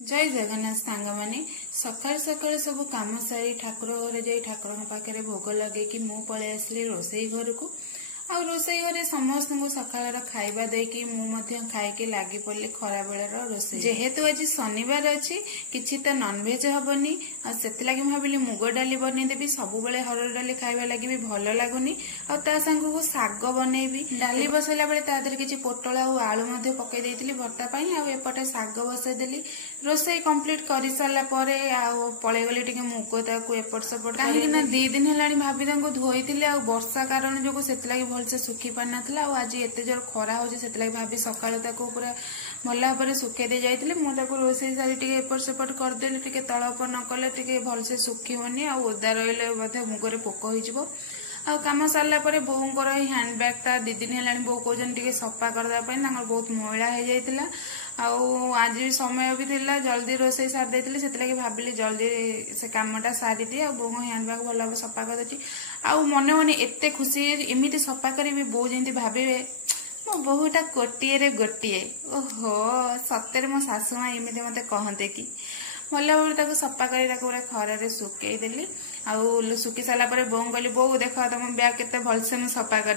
जय जगन्नाथ सांग माने सकाल सकाल सब काम सारी ठाकुर घर जाई ठाकुर पाखे भोग लगे कि मु पळे आसली रोसई घर को आ रोसई घर समस्त सकाल खाइबा देकी खाई लगी पड़े खरा बेलर रोसई जेहेतु आज शनिवार अच्छी किसी तो नॉनवेज हबनी से भाविली मुग डाली बनईदेवी सब बेले हरड़ डाली खाइबा लगी भी भल लगुनि सांग को शाग बनईबी डाली बसैला बेले तादर किसी पोटल आलू पकई देइतिली भर्ता पाई एपटे शाग बसईदेली रोसई कंप्लीट कर सारा पलि गली टे मुग ताकू एपट सेपट कहीं 2 दिन है भाभी धोई वर्षा कारण जो से भलसे सुखी पार ना आज एत जोर खरा हो भाभी सका पूरा भल भाव सुखे दे जाइए मुझे रोसई सारी एपट सेपट करदेली टे तलप न कले भलसे सुखीबनी ओदा रही मुगरे पोक हो काम सारा बोर हैंडबैग टा 2 दिन है बो कहते सफा करने बहुत मैला हो जाता आज भी समय भी थिला जल्दी रोसई सार देती से भाविली जल्दी से कामटा सारी दिए बो हैंडबैग भल भाव सफा कर देती मन मन एत खुशी एमती सफा करी बो जमी भावे मो बोहूटा गोटे रे गोटे ओहो सତରେ मो सासु माँ एमती मत कहते कि भल भाव सफा कर खरारे सुखई देली सुखी सारा बों कहली बो देख तुम ब्याग केते भलसे सफा कर